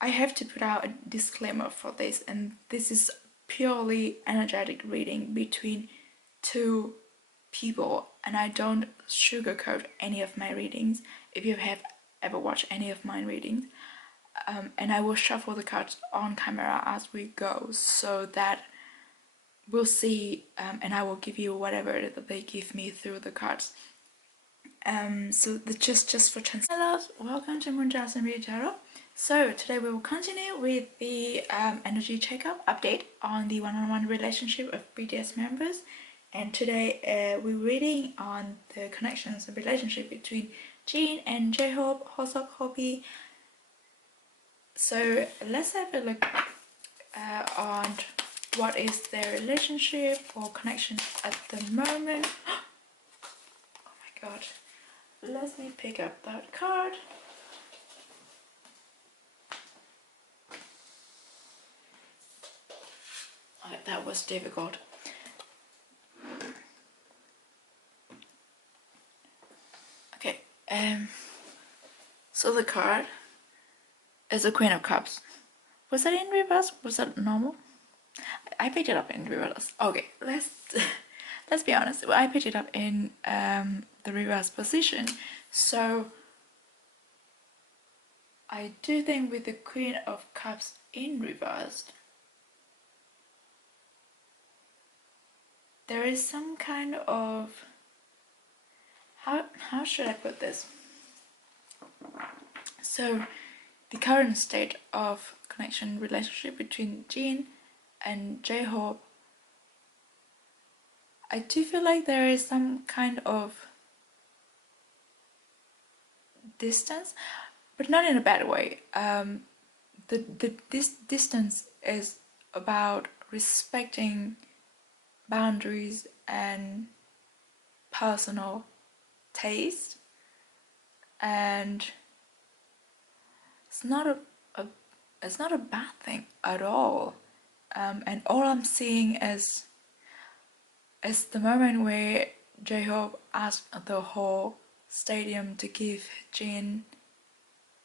I have to put out a disclaimer for this, and this is purely energetic reading between two people, and I don't sugarcoat any of my readings. If you have ever watched any of my readings, and I will shuffle the cards on camera as we go, so that we'll see, and I will give you whatever that they give me through the cards. So just for chance. Hello, welcome to MoonChild Serendipity Tarot. So today we will continue with the energy checkup update on the one-on-one relationship of BTS members, and today we're reading on the connections and relationship between JIN and J-Hope, Hosok, Hopi. So let's have a look on what is their relationship or connection at the moment. Oh my god. Let me pick up that card. Oh, that was difficult. Okay, so the card is the Queen of Cups. Was that in reverse? Was that normal? I picked it up in reverse. Okay, let's be honest. I picked it up in the reverse position. So I do think with the Queen of Cups in reverse, there is some kind of, how should I put this? So the current state of connection relationship between JIN and J-Hope, I do feel like there is some kind of distance, but not in a bad way. This distance is about respecting boundaries and personal taste, and it's not a bad thing at all. And all I'm seeing is the moment where J-Hope asked the whole stadium to give JIN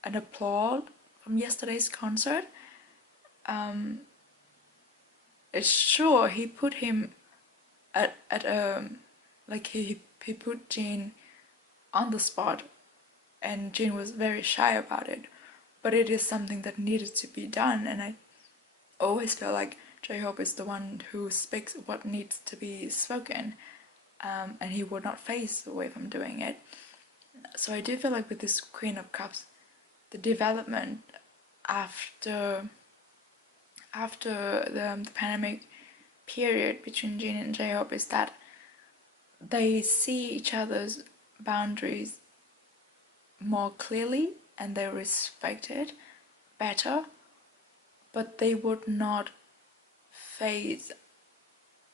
an applause from yesterday's concert. It's sure he put him at like he put JIN on the spot, and JIN was very shy about it, but it is something that needed to be done, and I always feel like J-Hope is the one who speaks what needs to be spoken, and he would not face away from doing it. So I do feel like with this Queen of Cups, the development after the pandemic period between JIN and J-Hope is that they see each other's boundaries more clearly and they respect it better, but they would not phase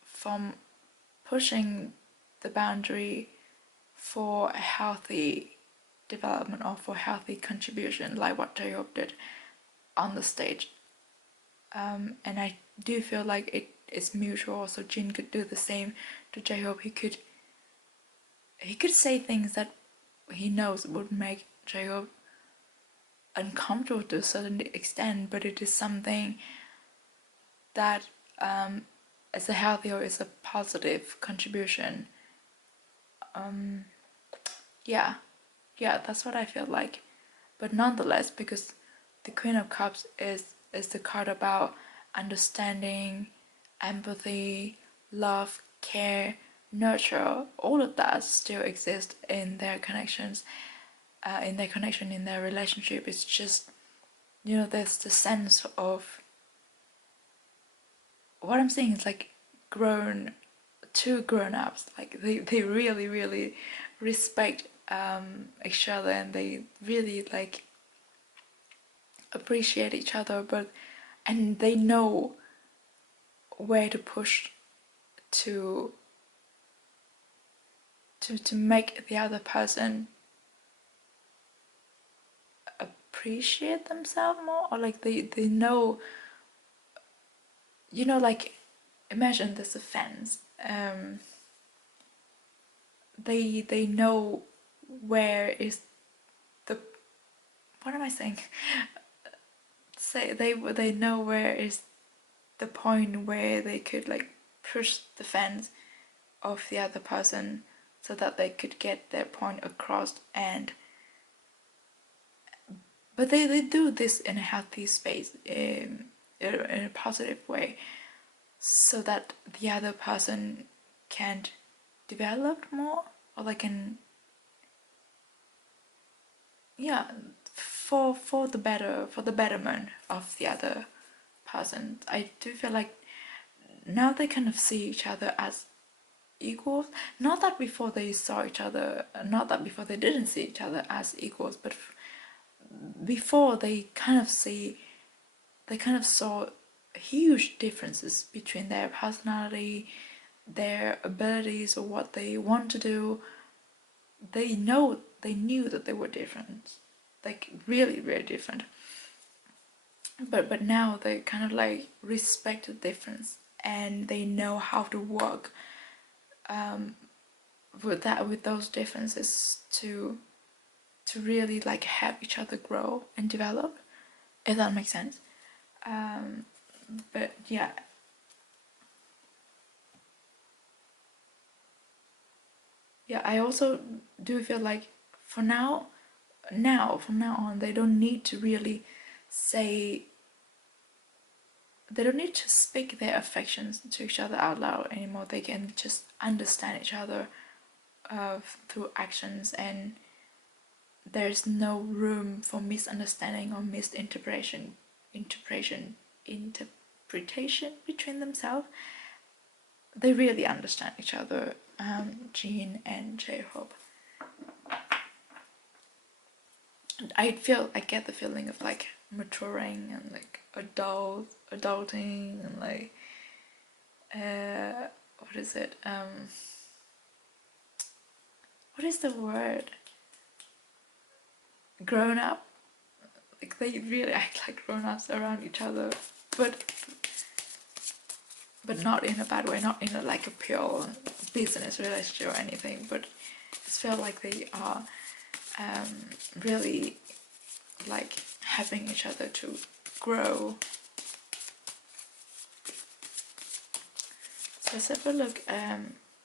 from pushing the boundary for a healthy development or for healthy contribution, like what J-Hope did on the stage. And I do feel like it is mutual, so JIN could do the same to J-Hope. He could say things that he knows would make J-Hope uncomfortable to a certain extent, but it is something that is a healthy or is a positive contribution. Yeah, that's what I feel like. But nonetheless, because the Queen of Cups is the card about understanding, empathy, love, care, nurture, all of that still exists in their connections, in their relationship. It's just, there's the sense of, what I'm saying is like two grown-ups, like they really, really respect each other, and they really like appreciate each other, and they know where to push to make the other person appreciate themselves more, or like they know, like, imagine there's a fence. They know where is the, what am I saying? say they know where is the point where they could like push the fence of the other person so that they could get their point across, and but they do this in a healthy space, in a positive way, so that the other person can develop more, or they can, yeah, for the betterment of the other person. I do feel like now they kind of see each other as equals. Not that before they saw each other, not that before they didn't see each other as equals, but before they kind of saw huge differences between their personality, their abilities, or what they want to do. They knew that they were different, like really, really different. But now they kind of like respect the difference, and they know how to work with those differences to really like help each other grow and develop, if that makes sense. But yeah, I also do feel like from now on, they don't need to really say, they don't need to speak their affections to each other out loud anymore. They can just understand each other through actions, and there's no room for misunderstanding or interpretation between themselves. They really understand each other, Jean and J-Hope. I get the feeling of like maturing and like adulting and like what is it? What is the word? Grown up. Like they really act like grown-ups around each other, but not in a bad way, not in a like a pure business relationship or anything, but it's feel like they are really like helping each other to grow. So let's have a look.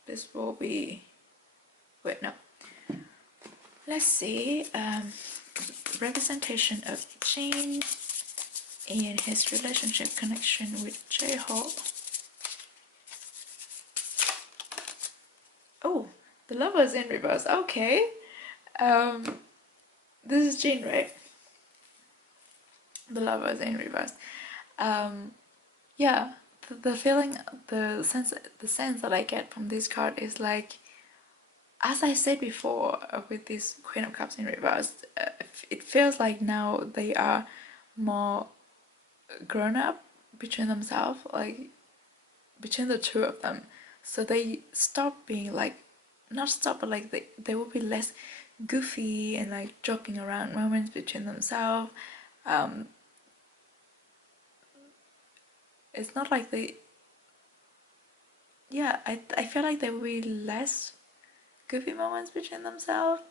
This will be, wait, no, let's see, representation of Jin in his relationship connection with J-Hope. Oh, the Lovers in reverse. Okay. This is Jin, right? The Lovers in reverse. Yeah, the feeling, the sense that I get from this card is like, as I said before, with this Queen of Cups in reverse, it feels like now they are more grown up between themselves, like between the two of them. So they stop being like, not stop, but like they will be less goofy and like joking around moments between themselves. It's not like they, yeah, I feel like there will be less goofy moments between themselves.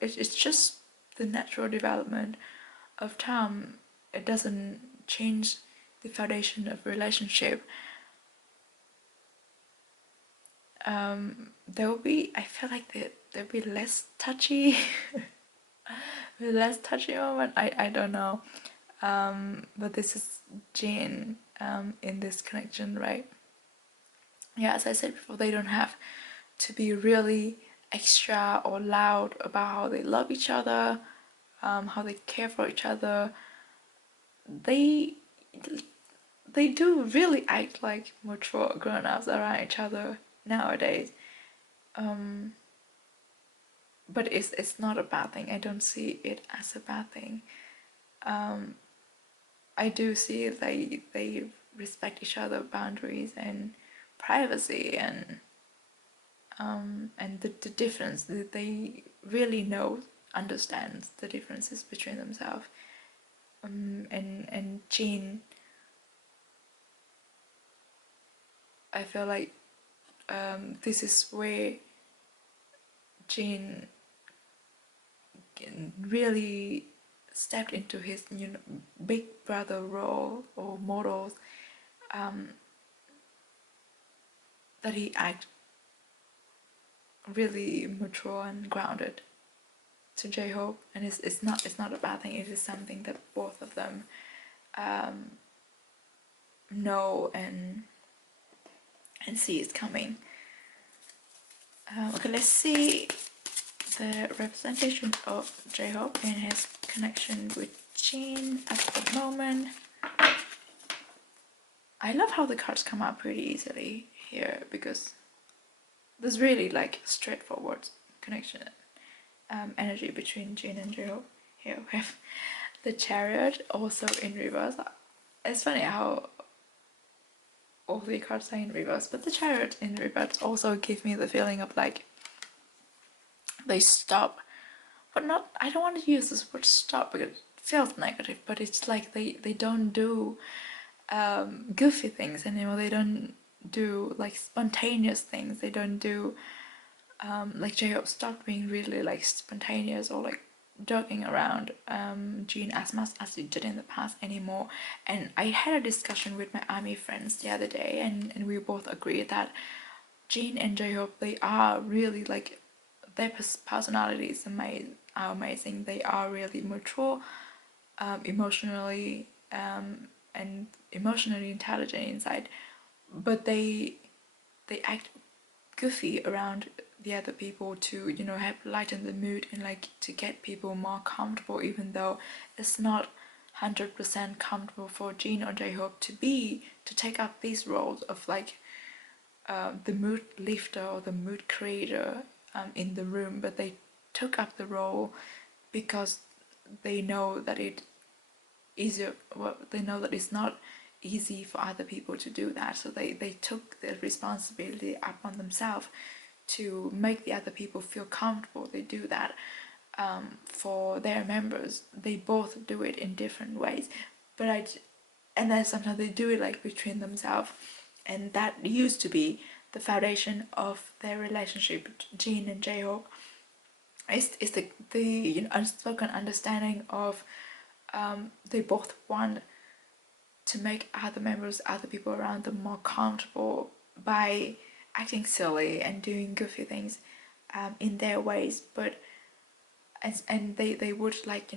It's just the natural development of time. It doesn't change the foundation of relationship. There will be, I feel like there'll be less touchy, less touchy moment. I don't know. But this is Jin in this connection, right? Yeah, as I said before, they don't have to be really extra or loud about how they love each other, how they care for each other. They do really act like mature grown-ups around each other nowadays. But it's not a bad thing. I don't see it as a bad thing. I do see they respect each other's boundaries and privacy, and the difference that they really understand the differences between themselves. And Jean, I feel like this is where Jean can really stepped into his big brother role or models, that he act really mature and grounded to J-Hope, and it's not a bad thing. It is something that both of them know and see is coming. Okay, let's see the representation of J-Hope and his connection with JIN at the moment. I love how the cards come out pretty easily here, because there's really like straightforward connection, energy between JIN and J-Hope. Here we have the chariot also in reverse. It's funny how all the cards are in reverse, but the chariot in reverse also gives me the feeling of like they stop, but not, I don't want to use this word stop because it feels negative, but it's like they don't do goofy things anymore. They don't do like spontaneous things. They don't do like J-Hope stopped being really like spontaneous or like joking around JIN as much as he did in the past anymore. And I had a discussion with my army friends the other day, and we both agreed that JIN and J-Hope, they are really like, their personalities are amazing. They are really mature, emotionally and emotionally intelligent inside, but they act goofy around the other people to help lighten the mood and like to get people more comfortable, even though it's not 100% comfortable for JIN or J-Hope to take up these roles of like the mood lifter or the mood creator in the room, but they took up the role because they know that they know that it's not easy for other people to do that, so they took the responsibility up on themselves to make the other people feel comfortable. They do that for their members. They both do it in different ways, and then sometimes they do it like between themselves, and that used to be the foundation of their relationship. JIN and J-Hope is the unspoken understanding of they both want to make other people around them more comfortable by acting silly and doing goofy things in their ways, but and they would like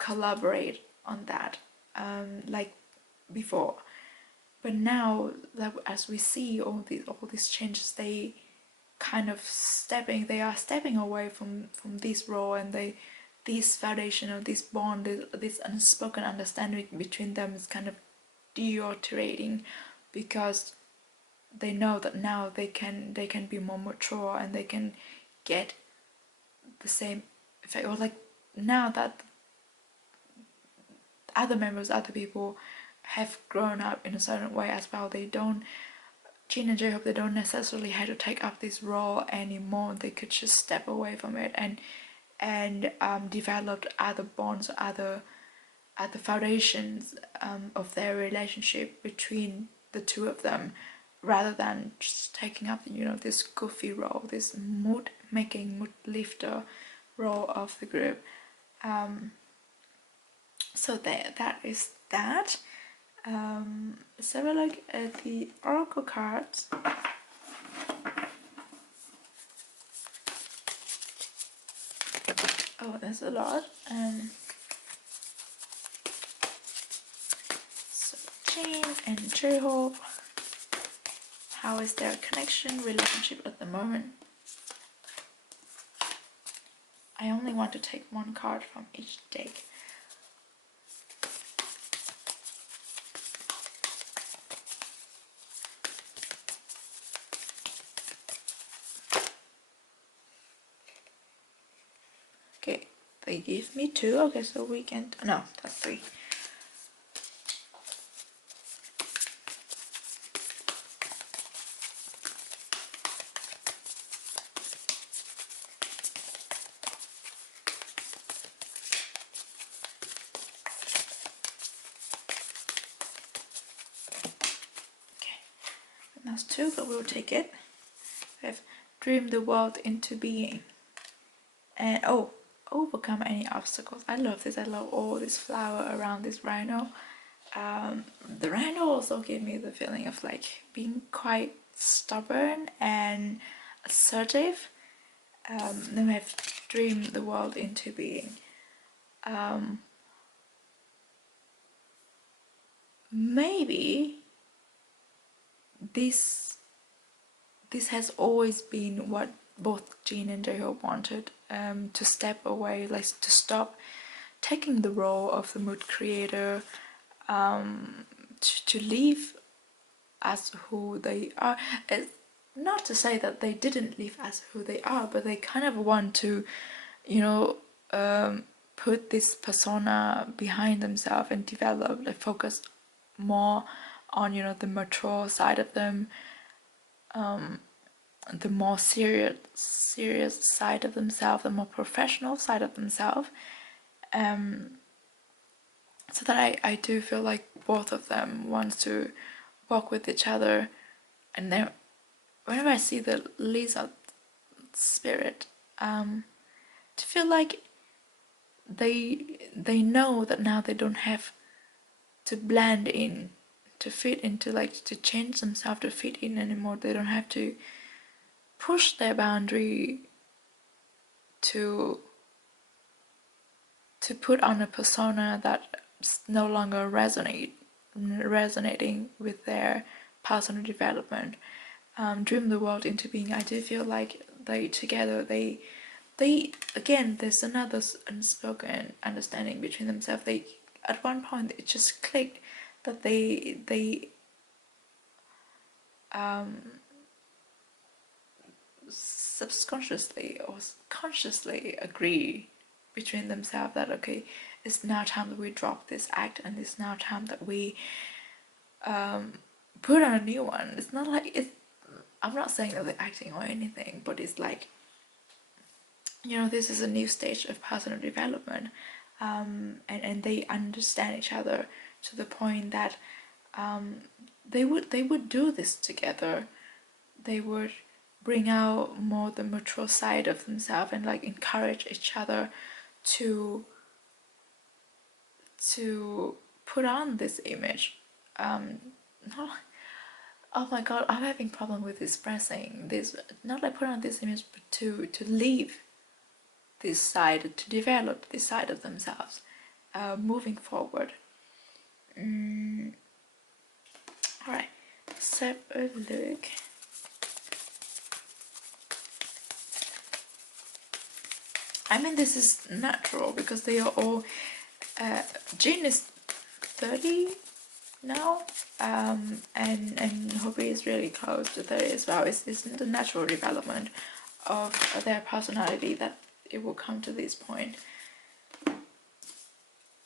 collaborate on that like before. But now that as we see all these changes, they are stepping away from this role, and this foundation of this bond, this unspoken understanding between them is kind of deteriorating, because they know that now they can be more mature and they can get the same effect, or like now that other people have grown up in a certain way as well, JIN and J-Hope, they don't necessarily have to take up this role anymore. They could just step away from it and develop other bonds, other foundations of their relationship between the two of them, rather than just taking up this goofy role, this mood lifter role of the group. So that is that. Let's have a look at the oracle cards. Oh, there's a lot. So JIN and J-Hope, how is their relationship at the moment? I only want to take one card from each deck. Okay, they give me two. Okay, so we can, no, that's three. That's two, but we'll take it. We have dream the world into being. And overcome any obstacles. I love this. I love all this flower around this rhino. The rhino also gave me the feeling of like being quite stubborn and assertive. Then we have dream the world into being. Maybe this has always been what both Jean and J-Hope wanted, to step away, like to stop taking the role of the mood creator, to leave as who they are. It's not to say that they didn't leave as who they are, but they kind of want to, you know, put this persona behind themselves and develop, like focus more on, you know, the mature side of them, the more serious side of themselves, the more professional side of themselves. So that I do feel like both of them wants to work with each other. And then whenever I see the lizard spirit, to feel like they know that now they don't have to blend in, to fit into, like to change themselves to fit in anymore. They don't have to push their boundary to put on a persona that's no longer resonating with their personal development. Dream the world into being. I do feel like they together, they again, there's another unspoken understanding between themselves. They at one point it just clicked that they subconsciously or consciously agree between themselves that okay, it's now time that we drop this act, and it's now time that we put on a new one. It's not like it's, I'm not saying that they're acting or anything, but it's like, you know, this is a new stage of personal development, and they understand each other to the point that they would do this together. They would bring out more the mature side of themselves and like encourage each other to put on this image. Not, oh my god, I'm having problem with expressing this. Not like put on this image, but to leave this side, to develop this side of themselves, moving forward. Alright, let's have a look. I mean, this is natural because they are all. Jin is 30 now, and Hobie is really close to 30 as well. It's the natural development of their personality that it will come to this point.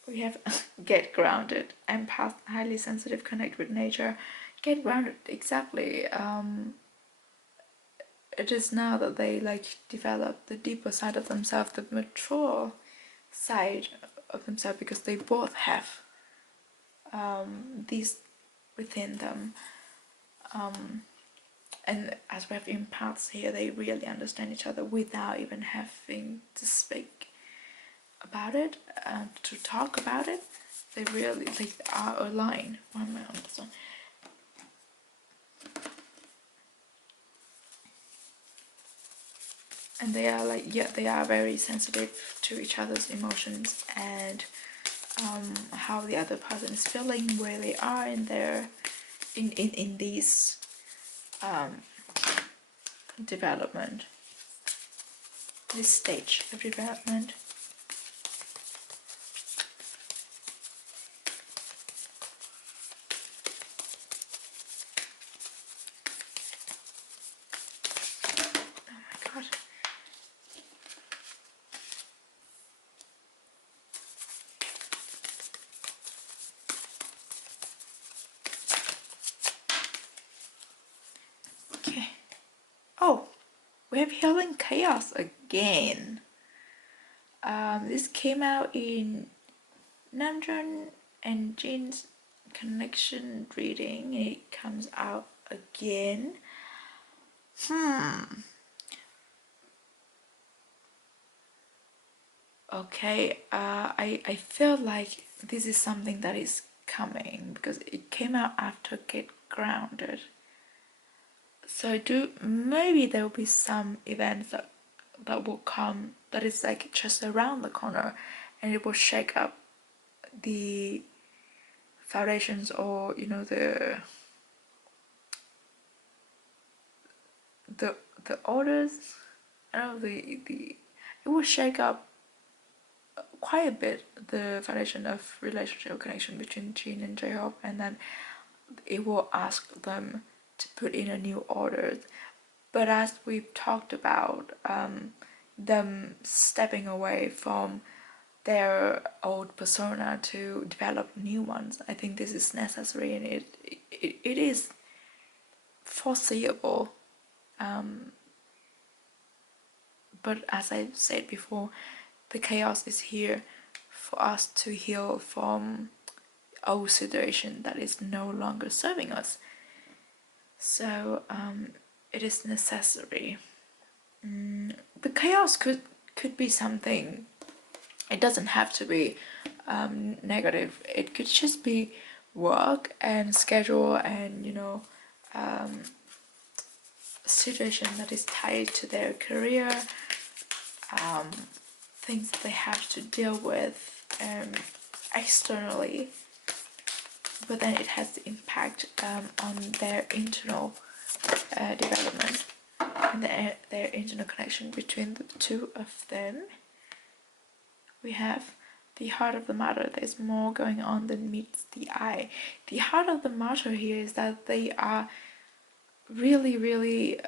We have get grounded, empath, highly sensitive, connect with nature. Get grounded, exactly. It is now that they like develop the deeper side of themselves, the mature side of themselves, because they both have these within them. And as we have empaths here, they really understand each other without even having to speak about it, to talk about it. They really are aligned. Why am I on this one? And they are like, yeah, they are very sensitive to each other's emotions and how the other person is feeling, where they are in their in these development, this stage of development. Oh my god. Okay. Oh, we have Healing Chaos again. This came out in Namjoon and Jin's connection reading. It comes out again. Okay, I feel like this is something that is coming because it came out after Get Grounded. So maybe there will be some events that will come that is like just around the corner, and it will shake up the foundations, or the orders. I don't know, the it will shake up quite a bit the foundation of relationship connection between Jin and J-Hope, and then it will ask them to put in a new order. But as we've talked about, them stepping away from their old persona to develop new ones, I think this is necessary, and it is foreseeable. But as I said before, the chaos is here for us to heal from old situation that is no longer serving us. So it is necessary. The chaos could be something. It doesn't have to be negative. It could just be work and schedule, and situation that is tied to their career, things that they have to deal with externally, but then it has the impact on their internal development and their internal connection between the two of them. We have the heart of the matter. There's more going on than meets the eye. The heart of the matter here is that they are really, really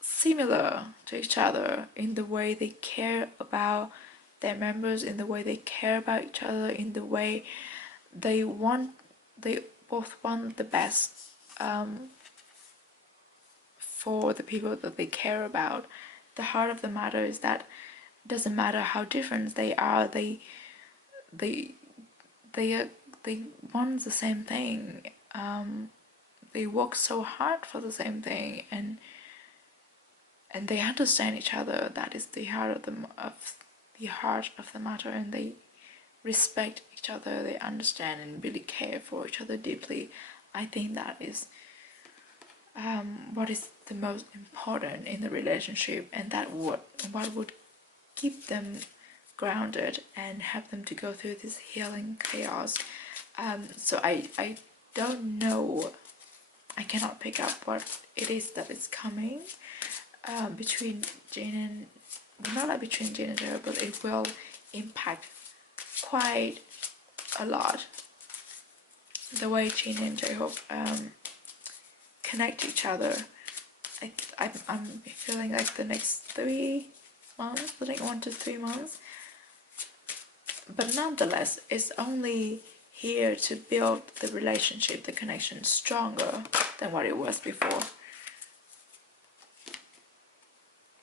similar to each other in the way they care about their members, in the way they care about each other, in the way they both want the best for the people that they care about. The heart of the matter is that it doesn't matter how different they are, they want the same thing. They work so hard for the same thing, and they understand each other. That is the heart of the matter, and they respect each other. They understand and really care for each other deeply. I think that is what is the most important in the relationship, and that what would keep them grounded and help them to go through this healing chaos. So I don't know. I cannot pick up what it is that is coming between Jin and, not like between Jin and Joe, but it will impact quite a lot the way Jin and J-Hope connect to each other. I'm feeling like the next 3 months, I think 1 to 3 months, but nonetheless, it's only here to build the relationship, the connection stronger than what it was before.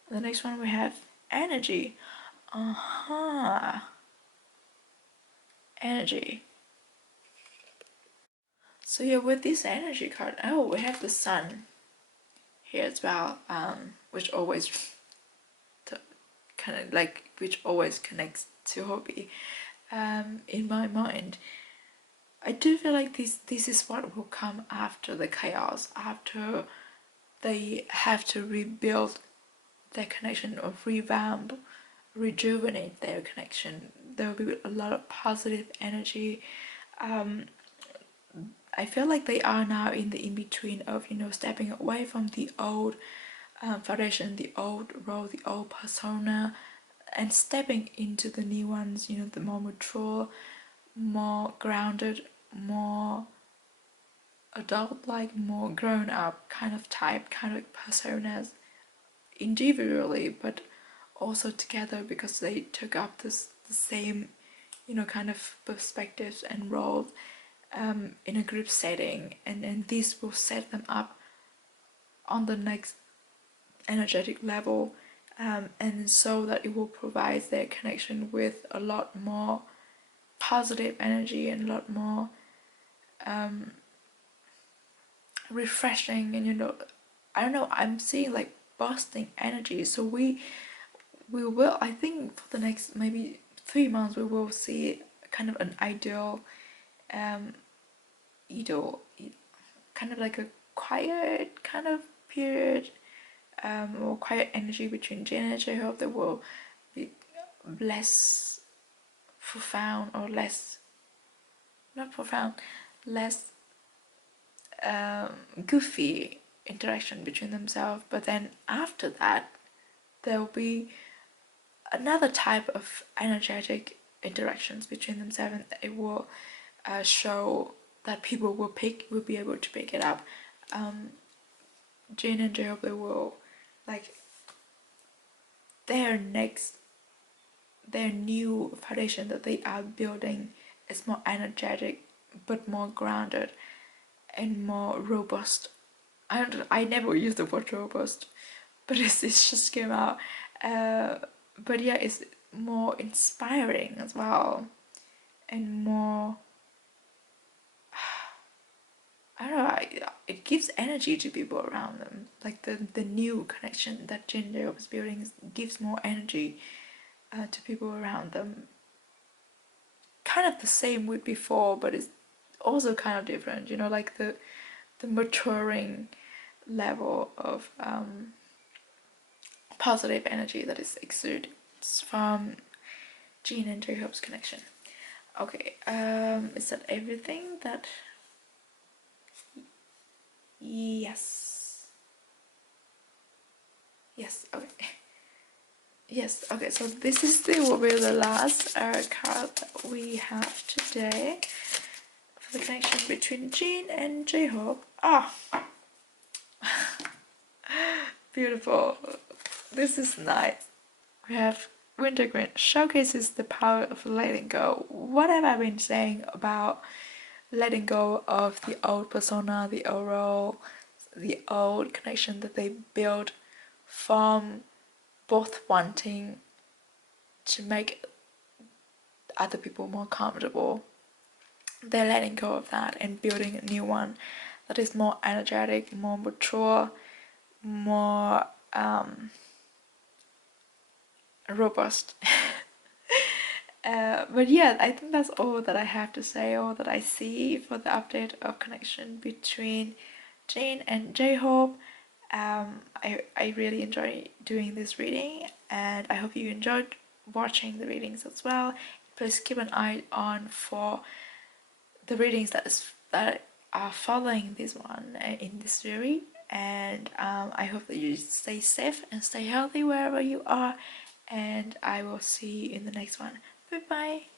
The next one we have energy. Energy. So yeah, with this energy card, we have the sun here as well, which always connects to hobby in my mind. I do feel like this is what will come after the chaos, after they have to rebuild their connection, or revamp, rejuvenate their connection. There will be a lot of positive energy. I feel like they are now in the in-between of stepping away from the old foundation, the old role, the old persona, and stepping into the new ones, the more mature, more grounded, more adult-like, more grown-up kind of personas, individually but also together, because they took up the same kind of perspectives and roles in a group setting, and this will set them up on the next energetic level, and so that it will provide their connection with a lot more positive energy and a lot more refreshing, and I don't know, I'm seeing like bursting energy. So we will, I think, for the next maybe 3 months we will see kind of an ideal, kind of like a quiet kind of period, or quiet energy between Jin and J-Hope that will be less profound, or not profound, less goofy interaction between themselves. But then after that, there will be another type of energetic interactions between themselves, and it will show that people will be able to pick it up. Jin and J-Hope, they will, like, their new foundation that they are building is more energetic, but more grounded and more robust. I never use the word robust, but it's just came out. But yeah, it's more inspiring as well, and more, I don't know, it gives energy to people around them. Like the new connection that Jin J-Hope is building gives more energy to people around them. Kind of the same with before, but it's also kind of different, like the maturing level of positive energy that is exuded from Jin and J-Hope's connection. Okay, is that everything that... Yes, okay. Yes, okay, so this will be the last card that we have today for the connection between Jin and J-Hope. Beautiful. This is nice. We have Wintergreen showcases the power of letting go. What have I been saying about letting go of the old persona, the old role, the old connection that they built from both wanting to make other people more comfortable? They're letting go of that and building a new one that is more energetic, more mature, more robust. But yeah, I think that's all that I have to say, all that I see for the update of connection between Jin and J-Hope. I really enjoy doing this reading, and I hope you enjoyed watching the readings as well. Please keep an eye on for the readings that are following this one in this series, and I hope that you stay safe and stay healthy wherever you are, and I will see you in the next one. Bye bye.